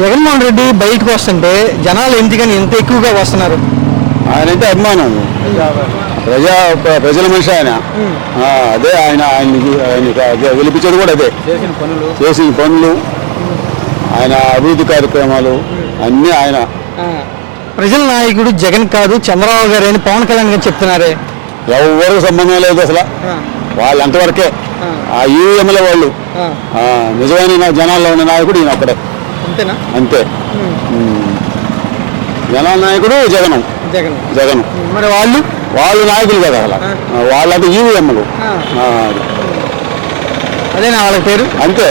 జగన్మోహన్ రెడ్డి బయటకు వస్తుంటే జనాలు ఎందుకని ఎంత ఎక్కువగా వస్తున్నారు? ఆయన అంటే అభిమానం, ప్రజల మనిషి ఆయన. అదే ఆయన గెలిపించేది కూడా అదే, చేసిన పనులు, ఆయన అభివృద్ధి కార్యక్రమాలు అన్నీ ఆయన. ప్రజల నాయకుడు జగన్ కాదు చంద్రబాబు గారు అని పవన్ కళ్యాణ్ గారు చెప్తున్నారే. ఎవరికి సంబంధం లేదు అసలు, వాళ్ళు అంతవరకే. ఆ ఈవీఎంల వాళ్ళు నిజమైన జనాల్లో ఉన్న నాయకుడు ఈయన ఒక్కడే, అంతే. జనాల నాయకుడు జగన్. మరి వాళ్ళు నాయకులు కదా అసలు, వాళ్ళంటే ఈవీఎంలు. అదేనా వాళ్ళ పేరు? అంతే,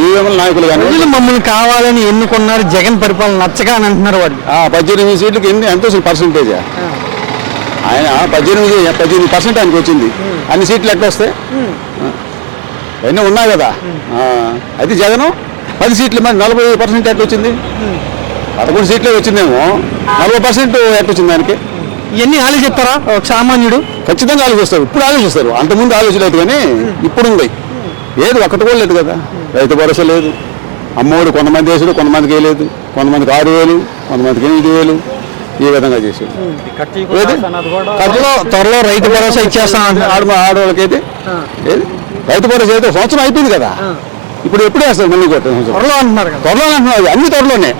ఈవీఎంల నాయకులు. కానీ మమ్మల్ని కావాలని ఎన్నుకున్నారు, జగన్ పరిపాలన నచ్చగా అని అంటున్నారు వాళ్ళు. 18 సీట్లకి ఎంత వచ్చింది పర్సంటేజ్? ఆయన 18% ఆయనకి వచ్చింది. అన్ని సీట్లు ఎట్లా వస్తాయి? అవన్నీ ఉన్నాయి కదా. అయితే జగన్ 10 సీట్లు, మరి 40% ఎట్లా వచ్చింది? 11 సీట్లే వచ్చిందేమో, 40% ఎట్లా వచ్చింది దానికి? ఇవన్నీ ఆలోచిస్తారా ఒక సామాన్యుడు? ఖచ్చితంగా ఆలోచిస్తారు. ఇప్పుడు ఆలోచిస్తారు, అంతకుముందు ఆలోచలేదు. కానీ ఇప్పుడు ఉంది ఏది ఒక్కటి కూడా లేదు కదా. రైతు భరోసా లేదు, అమ్మఒడి కొంతమంది వేసాడు, కొంతమందికి వేయలేదు, కొంతమందికి 6,000, కొంతమందికి 8,000, ఈ విధంగా చేసాడు. త్వరలో రైతు భరోసా ఇచ్చేస్తాను ఆడవాళ్ళకి అయితే. ఏది రైతు భరోసా అయితే సంవత్సరం అయిపోయింది కదా, ఇప్పుడు ఎప్పుడు వేస్తారు? మళ్ళీ త్వరలో అంటున్నారు. అన్ని త్వరలోనే,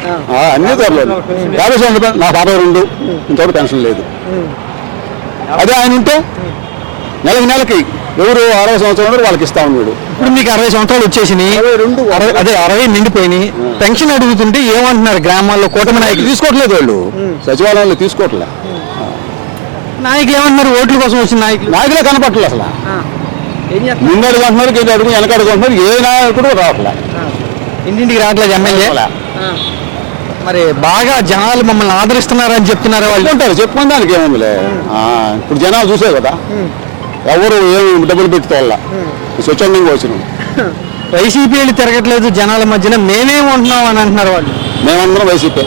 అన్ని త్వరలోనే. 50 రూపాయలు, నాకు 62, ఇంతవరకు పెన్షన్ లేదు. అదే ఆయన ఉంటే నెలకి ఎవరు 60 సంవత్సరాలు వాళ్ళకి ఇస్తా ఉన్నాడు. ఇప్పుడు మీకు 60 సంవత్సరాలు వచ్చేసినాయి, అదే 60 నిండిపోయినాయి. పెన్షన్ అడుగుతుంటే ఏమంటున్నారు? గ్రామాల్లో కూటమి నాయకులు తీసుకోవట్లేదు, వాళ్ళు సచివాలయంలో తీసుకోవట్లే. నాయకులు ఏమంటున్నారు? ఓట్ల కోసం వచ్చిన నాయకులే కనపట్లేదు అసలు. ముందడుగు అంటున్నారు, కింద అడుగు వెనకడుగు అంటున్నారు, ఏ నాయకుడు రావట్లే, ఇంటింటికి రావట్లేదు ఎమ్మెల్యే. మరి బాగా జనాలు మమ్మల్ని ఆదరిస్తున్నారని చెప్తున్నారు వాళ్ళు. ఉంటారు, చెప్పుకుని దానికి ఏముందిలే. ఇప్పుడు జనాలు చూసే కదా, ఎవరు ఏమి డబ్బులు పెట్టుకోవాలా, స్వచ్ఛందంగా వచ్చినాం. వైసీపీ వెళ్ళి తిరగట్లేదు జనాల మధ్యన, మేమేమంటున్నాం అని అంటున్నారు వాళ్ళు. మేమందరం వైసీపీ.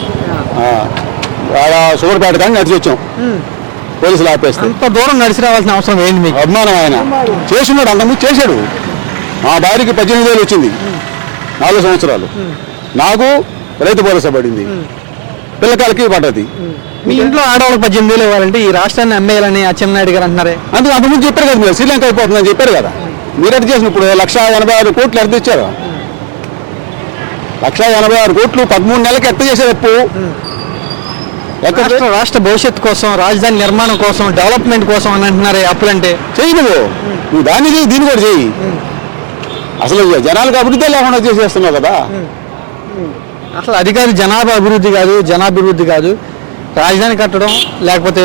సూర్పేట కానీ నడిచి వచ్చాం, పోలీసులు ఆపేస్తే. అంత దూరం నడిచి రావాల్సిన అవసరం ఏంటి మీకు? అభిమానం ఆయన చేస్తున్నాడు, అంతకుముందు చేశాడు. మా భార్యకి 18,000 వచ్చింది 4 సంవత్సరాలు, నాకు రైతు భరోసా పడింది, పిల్లకాయలకి పడ్డది. మీ ఇంట్లో ఆడవాళ్ళకి 18,000 ఇవ్వాలంటే ఈ రాష్ట్రాన్ని అమ్మేయాలని అచ్చెన్నాయుడు గారు అంటున్నారే. అంతకుముందు చెప్పారు కదా, మీరు శ్రీలంక అయిపోతుందని చెప్పారు కదా. మీరు ఎట్లా చేసిన ఇప్పుడు 1,86 కోట్లు ఎట్లా ఇచ్చారు? 186 కోట్లు 13 నెలలకి ఎట్లా చేశారు అప్పు? రాష్ట్ర భవిష్యత్తు కోసం, రాజధాని నిర్మాణం కోసం, డెవలప్మెంట్ కోసం అని అంటున్నారే. అప్పులంటే చెయ్యి, నువ్వు దాన్ని చెయ్యి, దీన్ని కూడా చెయ్యి. అసలు జనాలకు అభివృద్ధి లేకుండా చేసేస్తున్నావు కదా. అసలు అధికారి జనాభా అభివృద్ధి కాదు, జనాభివృద్ధి కాదు, రాజధాని కట్టడం, లేకపోతే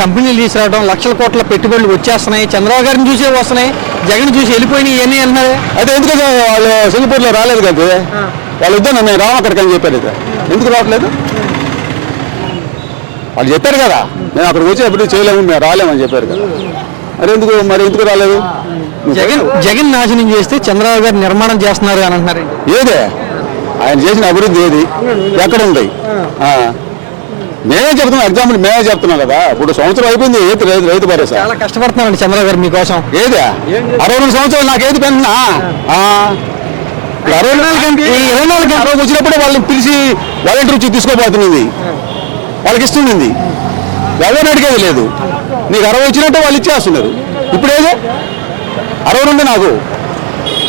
కంపెనీలు తీసుకురావడం, లక్షల కోట్ల పెట్టుబడులు వచ్చేస్తున్నాయి. చంద్రబాబు గారిని చూసే వస్తున్నాయి, జగన్ చూసి వెళ్ళిపోయినాయి ఇవన్నీ అన్నారు. అయితే ఎందుకంటే వాళ్ళు సింగపూర్లో రాలేదు కదా, వాళ్ళు ఇద్దరు మేము రాము అక్కడికి అని చెప్పారు. ఎందుకు రావట్లేదు? వాళ్ళు చెప్పారు కదా, మేము అక్కడికి వచ్చి ఎప్పుడు చేయలేము, మేము రాలేమని చెప్పారు కదా. మరి ఎందుకు రాలేదు? జగన్ నాశనం చేస్తే చంద్రబాబు గారు నిర్మాణం చేస్తున్నారు అని అంటున్నారు. ఏదే ఆయన చేసిన అభివృద్ధి ఏది ఎక్కడ ఉంది? మేమే చెప్తున్నాం, ఎగ్జాంపుల్ మేమే చెప్తున్నాం కదా. ఇప్పుడు సంవత్సరం అయిపోయింది, రైతు భరోసా చాలా కష్టపడుతున్నారండి చంద్రబాబు గారు మీకోసం. ఏదే 62 సంవత్సరాలు నాకేది పెన్నా 24 గంటలకు వచ్చినప్పుడు వాళ్ళని పిలిచి వాలంటీర్ వచ్చి తీసుకోబోతున్నది, వాళ్ళకి ఇస్తుంది. ఎవరిని అడిగేది లేదు. నీకు 60 వచ్చినట్టు వాళ్ళు ఇచ్చేస్తున్నారు. ఇప్పుడు ఏదో 62 నాకు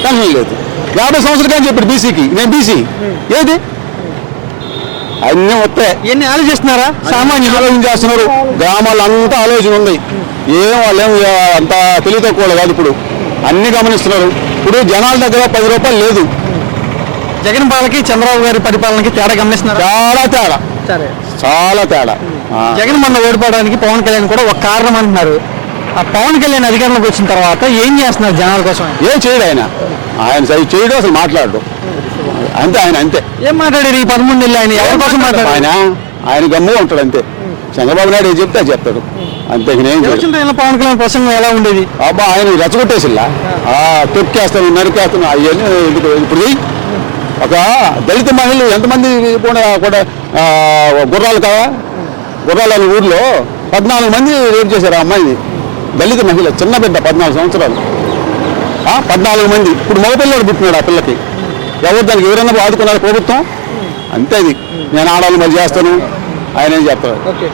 పెన్షన్ లేదు. 50 సంవత్సరాలు కానీ చెప్పాడు బీసీకి, నేను బీసీ. ఏది అన్నీ వస్తాయి. ఇవన్నీ ఆలోచిస్తున్నారా? సామాన్యులు ఆలోచన చేస్తున్నారు, గ్రామాల్లో అంతా ఆలోచన ఉంది. వాళ్ళేం అంత తెలివి తక్కువ కాదు. ఇప్పుడు అన్ని గమనిస్తున్నారు. ఇప్పుడు జనాల దగ్గర 10 రూపాయలు లేదు. జగన్ పాలనకి చంద్రబాబు గారి పరిపాలనకి తేడా గమనిస్తున్నారు. చాలా తేడా. జగన్ మొన్న ఓడిపోవడానికి పవన్ కళ్యాణ్ కూడా ఒక కారణం అంటున్నారు. ఆ పవన్ కళ్యాణ్ అధికారంలోకి వచ్చిన తర్వాత ఏం చేస్తున్నారు జనాల కోసం? ఏం చేయడు ఆయన చేయడం, అసలు మాట్లాడు అంతే. ఆయన అంతే. ఏం మాట్లాడారు ఈ 13 నెలలు? ఆయన ఎవరి కోసం మాట్లాడారు? ఆయన గమ్ము ఉంటాడు అంతే. చంద్రబాబు నాయుడు ఏం చెప్తే చెప్తాడు అంతే. పవన్ కళ్యాణ్ ప్రసంగం ఎలా ఉండేది? అబ్బా ఆయన రెచ్చగొట్టేసిల్లా, తొక్కేస్తాను, నరికేస్తాను, అవన్నీ ఎందుకు? ఇప్పుడు ఒక దళిత మహిళలు ఎంతమంది కూడా గుర్రాలు కదా, గుర్రాలని ఊర్లో 14 మంది రేపు చేశారు ఆ అమ్మాయిని. దళిత మహిళ, చిన్న బిడ్డ 14 సంవత్సరాలు, 14 మంది. ఇప్పుడు మగపిల్లడు పుట్టినాడు ఆ పిల్లకి. ఎవరు దానికి ఎవరైనా ఆదుకున్నారు ప్రభుత్వం? అంతే అది. నేను ఆడవాళ్ళు మరి చేస్తాను ఆయన ఏం చెప్తారు. ఓకే.